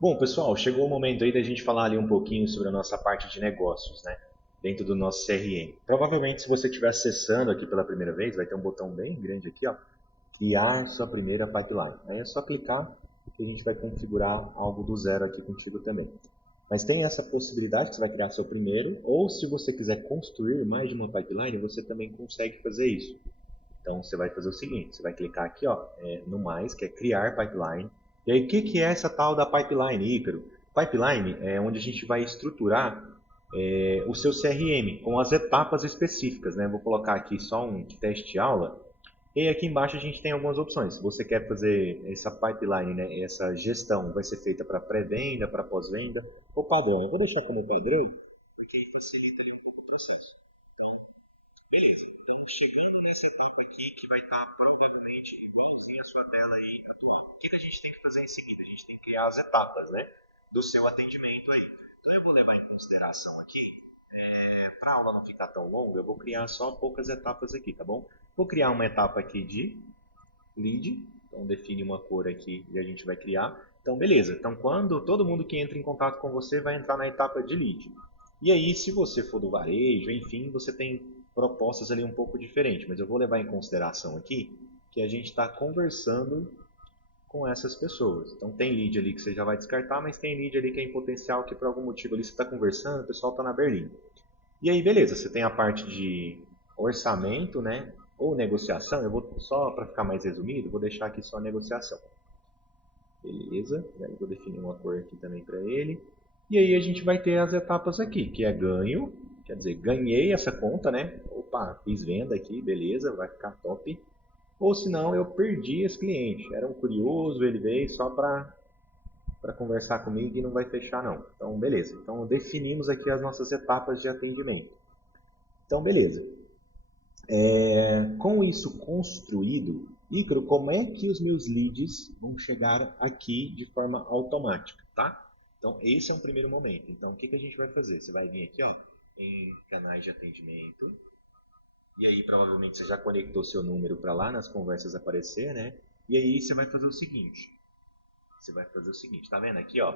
Bom, pessoal, chegou o momento aí da gente falar ali um pouquinho sobre a nossa parte de negócios, né? Dentro do nosso CRM. Provavelmente, se você estiver acessando aqui pela primeira vez, vai ter um botão bem grande aqui, ó, criar sua primeira pipeline. Aí é só clicar que a gente vai configurar algo do zero aqui contigo também. Mas tem essa possibilidade que você vai criar seu primeiro, ou se você quiser construir mais de uma pipeline, você também consegue fazer isso. Então você vai fazer o seguinte, você vai clicar aqui ó, no mais, que é criar pipeline. E aí o que é essa tal da pipeline, Ícaro? Pipeline é onde a gente vai estruturar o seu CRM com as etapas específicas. Né? Vou colocar aqui só um teste aula. E aqui embaixo a gente tem algumas opções. Se você quer fazer essa pipeline, né, essa gestão, vai ser feita para pré-venda, para pós-venda ou padrão. Eu vou deixar como padrão, porque aí facilita ali um pouco o processo. Então, beleza. Então, chegando nessa etapa aqui, que vai estar provavelmente igualzinho a sua tela aí atual. O que a gente tem que fazer em seguida? A gente tem que criar as etapas, né, do seu atendimento aí. Então, eu vou levar em consideração aqui, para a aula não ficar tão longa, eu vou criar só poucas etapas aqui, tá bom? Vou criar uma etapa aqui de lead, então define uma cor aqui e a gente vai criar. Então, beleza. Então, quando todo mundo que entra em contato com você vai entrar na etapa de lead. E aí, se você for do varejo, enfim, você tem propostas ali um pouco diferentes, mas eu vou levar em consideração aqui que a gente está conversando com essas pessoas. Então, tem lead ali que você já vai descartar, mas tem lead ali que é em potencial que por algum motivo ali você está conversando, o pessoal está na berlinda. E aí, beleza, você tem a parte de orçamento, né? Ou negociação, eu vou só para ficar mais resumido, vou deixar aqui só negociação. Beleza, e aí vou definir uma cor aqui também para ele. E aí a gente vai ter as etapas aqui, que é ganho, quer dizer, ganhei essa conta, né? Opa, fiz venda aqui, beleza, vai ficar top. Ou se não, eu perdi esse cliente. Era um curioso, ele veio só para conversar comigo e não vai fechar não. Então, beleza. Então, definimos aqui as nossas etapas de atendimento. Então, beleza. Com isso construído, Ícaro, como é que os meus leads vão chegar aqui de forma automática, tá? Então, esse é um primeiro momento. Então, o que a gente vai fazer? Você vai vir aqui, ó, em canais de atendimento, e aí provavelmente você já conectou seu número para lá nas conversas aparecer, né? E aí você vai fazer o seguinte. Você vai fazer o seguinte, tá vendo aqui, ó?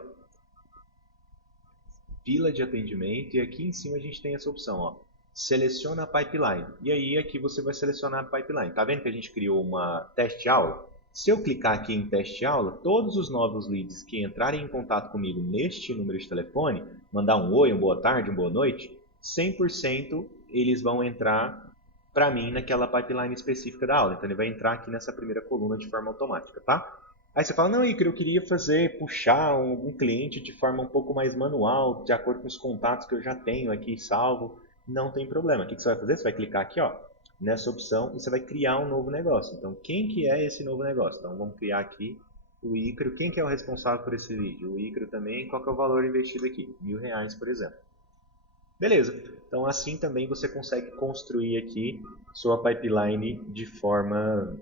Fila de atendimento e aqui em cima a gente tem essa opção, ó. Seleciona a pipeline. E aí aqui você vai selecionar a pipeline. Tá vendo que a gente criou uma teste aula? Se eu clicar aqui em teste aula, todos os novos leads que entrarem em contato comigo neste número de telefone, mandar um oi, uma boa tarde, uma boa noite, 100% eles vão entrar para mim naquela pipeline específica da aula. Então ele vai entrar aqui nessa primeira coluna de forma automática, tá? Aí você fala, não, Iker, eu queria fazer, puxar um cliente de forma um pouco mais manual, de acordo com os contatos que eu já tenho aqui salvo. Não tem problema. O que você vai fazer? Você vai clicar aqui, ó, nessa opção e você vai criar um novo negócio. Então, quem que é esse novo negócio? Então, vamos criar aqui o Ícaro. Quem que é o responsável por esse vídeo? O Ícaro também. Qual que é o valor investido aqui? R$ 1.000, por exemplo. Beleza. Então, assim também você consegue construir aqui sua pipeline de forma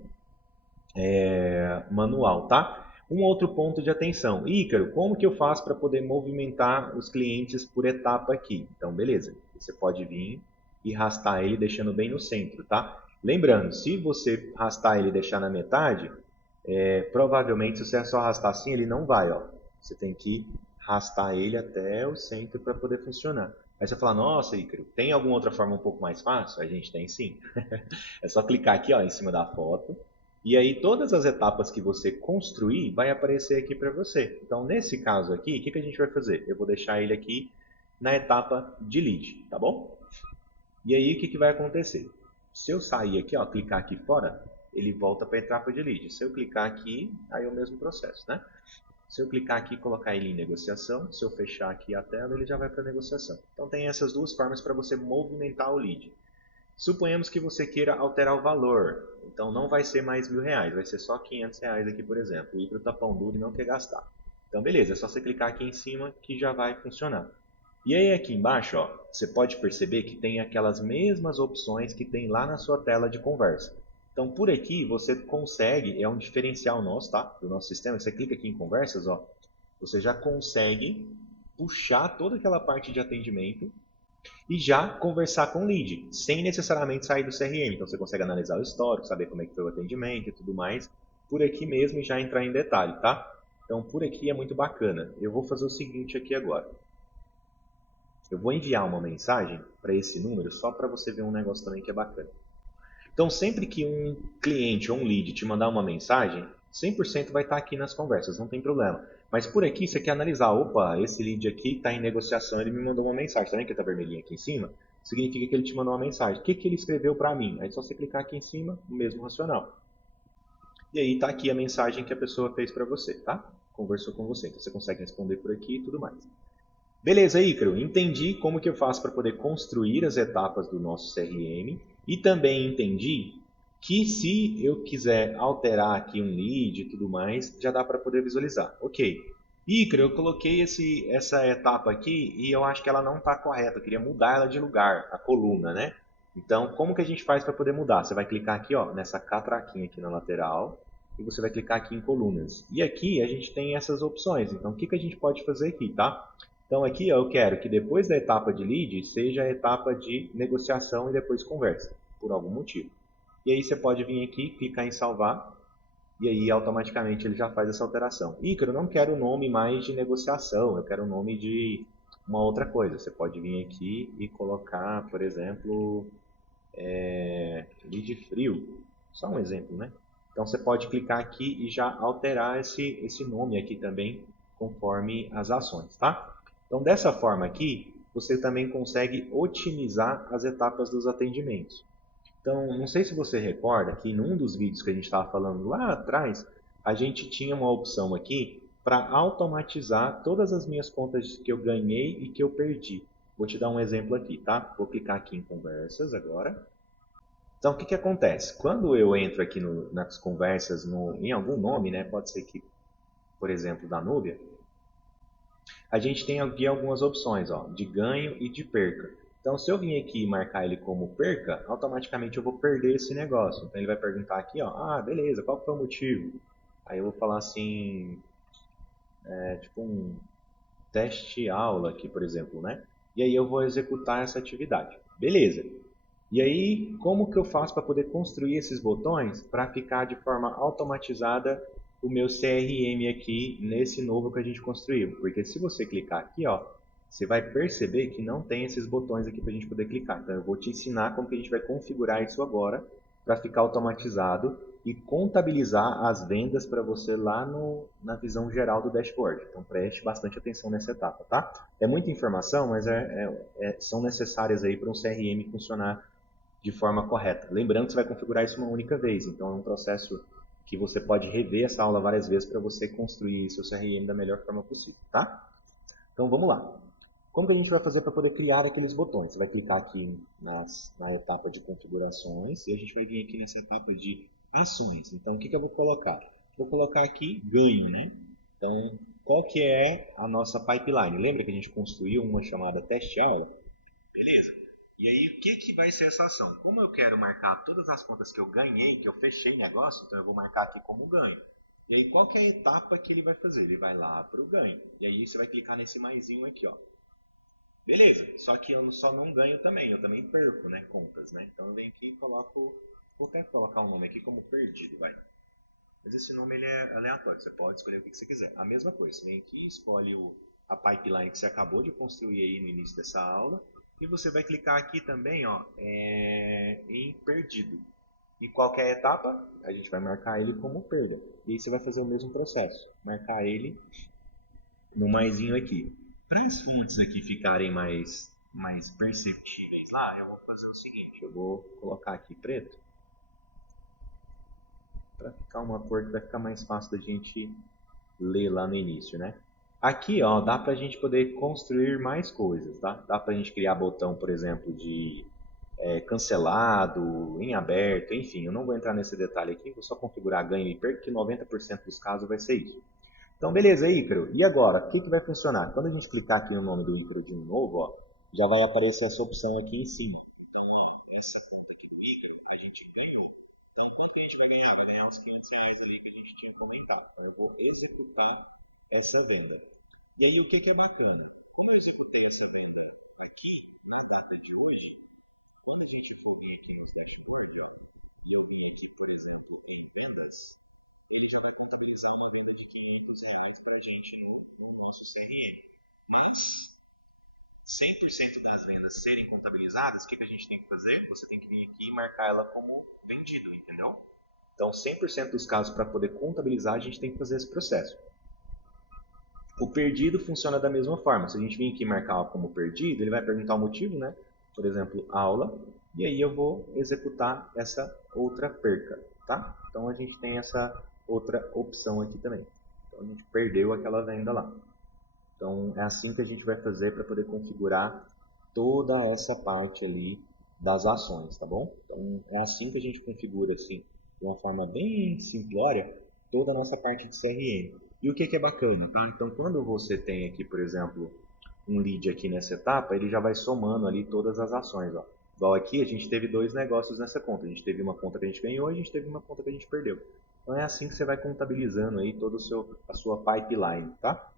manual, tá? Um outro ponto de atenção. Ícaro, como que eu faço para poder movimentar os clientes por etapa aqui? Então, beleza. Você pode vir e arrastar ele deixando bem no centro, tá? Lembrando, se você arrastar ele e deixar na metade, provavelmente se você só arrastar assim, ele não vai, ó. Você tem que arrastar ele até o centro para poder funcionar. Aí você fala, nossa, Ícaro, tem alguma outra forma um pouco mais fácil? A gente tem sim. É só clicar aqui ó, em cima da foto. E aí todas as etapas que você construir vai aparecer aqui para você. Então nesse caso aqui, o que a gente vai fazer? Eu vou deixar ele aqui na etapa de lead, tá bom? E aí o que vai acontecer? Se eu sair aqui, ó, clicar aqui fora, ele volta para a etapa de lead. Se eu clicar aqui, aí é o mesmo processo, né? Se eu clicar aqui e colocar ele em negociação, se eu fechar aqui a tela, ele já vai para negociação. Então tem essas duas formas para você movimentar o lead. Suponhamos que você queira alterar o valor, então não vai ser mais R$ 1.000, vai ser só R$ 500 aqui, por exemplo. O Icaro tá pão duro e não quer gastar. Então, beleza, é só você clicar aqui em cima que já vai funcionar. E aí aqui embaixo, ó, você pode perceber que tem aquelas mesmas opções que tem lá na sua tela de conversa. Então, por aqui você consegue, é um diferencial nosso, tá? Do nosso sistema. Você clica aqui em conversas, ó, você já consegue puxar toda aquela parte de atendimento e já conversar com o lead, sem necessariamente sair do CRM. Então você consegue analisar o histórico, saber como é que foi o atendimento e tudo mais, por aqui mesmo e já entrar em detalhe, tá? Então, por aqui é muito bacana. Eu vou fazer o seguinte aqui agora. Eu vou enviar uma mensagem para esse número só para você ver um negócio também que é bacana. Então, sempre que um cliente ou um lead te mandar uma mensagem, 100% vai estar aqui nas conversas, não tem problema. Mas por aqui você quer analisar, opa, esse lead aqui está em negociação, ele me mandou uma mensagem, tá vendo que está vermelhinho aqui em cima? Significa que ele te mandou uma mensagem. O que, que ele escreveu para mim? Aí é só você clicar aqui em cima, o mesmo racional. E aí está aqui a mensagem que a pessoa fez para você, tá? Conversou com você, então você consegue responder por aqui e tudo mais. Beleza, Ícaro, entendi como que eu faço para poder construir as etapas do nosso CRM e também entendi que se eu quiser alterar aqui um lead e tudo mais, já dá para poder visualizar. Ok. Ícaro, eu coloquei essa etapa aqui e eu acho que ela não está correta, eu queria mudar ela de lugar, a coluna, né? Então, como que a gente faz para poder mudar? Você vai clicar aqui, ó, nessa catraquinha aqui na lateral e você vai clicar aqui em colunas. E aqui a gente tem essas opções. Então, o que que a gente pode fazer aqui, tá? Então aqui eu quero que depois da etapa de lead seja a etapa de negociação e depois conversa, por algum motivo. E aí você pode vir aqui, clicar em salvar, e aí automaticamente ele já faz essa alteração. Ícaro, eu não quero o nome mais de negociação, eu quero o nome de uma outra coisa. Você pode vir aqui e colocar, por exemplo, lead frio. Só um exemplo, né? Então você pode clicar aqui e já alterar esse nome aqui também, conforme as ações, tá? Então dessa forma aqui, você também consegue otimizar as etapas dos atendimentos. Então, não sei se você recorda que num dos vídeos que a gente estava falando lá atrás, a gente tinha uma opção aqui para automatizar todas as minhas contas que eu ganhei e que eu perdi. Vou te dar um exemplo aqui, tá? Vou clicar aqui em conversas agora. Então, o que, que acontece? Quando eu entro aqui nas conversas em algum nome, né? Pode ser que, por exemplo, da Núbia, a gente tem aqui algumas opções, ó, de ganho e de perca. Então, se eu vim aqui e marcar ele como perca, automaticamente eu vou perder esse negócio. Então, ele vai perguntar aqui, ó, ah, beleza, qual foi o motivo? Aí eu vou falar assim, tipo um teste aula aqui, por exemplo, né? E aí eu vou executar essa atividade. Beleza. E aí, como que eu faço para poder construir esses botões para ficar de forma automatizada o meu CRM aqui nesse novo que a gente construiu? Porque se você clicar aqui, ó, você vai perceber que não tem esses botões aqui para a gente poder clicar. Então eu vou te ensinar como que a gente vai configurar isso agora para ficar automatizado e contabilizar as vendas para você lá na visão geral do dashboard. Então preste bastante atenção nessa etapa, tá? É muita informação, mas são necessárias aí para um CRM funcionar de forma correta. Lembrando que você vai configurar isso uma única vez, então é um processo que você pode rever essa aula várias vezes para você construir seu CRM da melhor forma possível, tá? Então vamos lá. Como que a gente vai fazer para poder criar aqueles botões? Você vai clicar aqui na etapa de configurações e a gente vai vir aqui nessa etapa de ações. Então o que, que eu vou colocar? Vou colocar aqui ganho, né? Então qual que é a nossa pipeline? Lembra que a gente construiu uma chamada teste aula? Beleza. E aí, o que, que vai ser essa ação? Como eu quero marcar todas as contas que eu ganhei, que eu fechei negócio, então eu vou marcar aqui como ganho. E aí, qual que é a etapa que ele vai fazer? Ele vai lá para o ganho. E aí, você vai clicar nesse maisinho aqui, ó. Beleza, só que eu só não ganho também, eu também perco, né, contas, né? Então eu venho aqui e coloco, vou até colocar um nome aqui como perdido, vai. Mas esse nome ele é aleatório, você pode escolher o que você quiser. A mesma coisa, você vem aqui, escolhe a pipeline que você acabou de construir aí no início dessa aula e você vai clicar aqui também, ó, em perdido. E qualquer etapa, a gente vai marcar ele como perda. E aí você vai fazer o mesmo processo, marcar ele no maisinho aqui. Para as fontes aqui ficarem mais perceptíveis lá, eu vou fazer o seguinte, eu vou colocar aqui preto para ficar uma cor que vai ficar mais fácil da gente ler lá no início, né? Aqui, ó, dá para a gente poder construir mais coisas, tá? Dá para a gente criar botão, por exemplo, de cancelado, em aberto, enfim. Eu não vou entrar nesse detalhe aqui, vou só configurar ganho e perda, que 90% dos casos vai ser isso. Então, beleza, Ícaro. E agora, o que, que vai funcionar? Quando a gente clicar aqui no nome do Ícaro de novo, ó, já vai aparecer essa opção aqui em cima. Então, ó, essa conta aqui do Ícaro, a gente ganhou. Então, quanto que a gente vai ganhar? Vai ganhar uns R$ 500 ali que a gente tinha comentado. Então, eu vou executar essa venda. E aí, o que, que é bacana? Como eu executei essa venda aqui, na data de hoje, quando a gente for vir aqui nos dashboard, ó, e eu vim aqui, por exemplo, em vendas, ele já vai contabilizar uma venda de R$ 500 para a gente no nosso CRM. Mas 100% das vendas serem contabilizadas, o que a gente tem que fazer? Você tem que vir aqui e marcar ela como vendido, entendeu? Então, 100% dos casos, para poder contabilizar, a gente tem que fazer esse processo. O perdido funciona da mesma forma. Se a gente vir aqui marcar como perdido, ele vai perguntar o motivo, né? Por exemplo, aula, e aí eu vou executar essa outra perca, tá? Então a gente tem essa outra opção aqui também. Então a gente perdeu aquela venda lá. Então é assim que a gente vai fazer para poder configurar toda essa parte ali das ações, tá bom? Então é assim que a gente configura assim, de uma forma bem simplória, toda a nossa parte de CRM. E o que é bacana, tá? Então quando você tem aqui, por exemplo, um lead aqui nessa etapa, ele já vai somando ali todas as ações, ó. Igual aqui a gente teve dois negócios nessa conta. A gente teve uma conta que a gente ganhou, a gente teve uma conta que a gente perdeu. Então é assim que você vai contabilizando aí toda a sua pipeline, tá?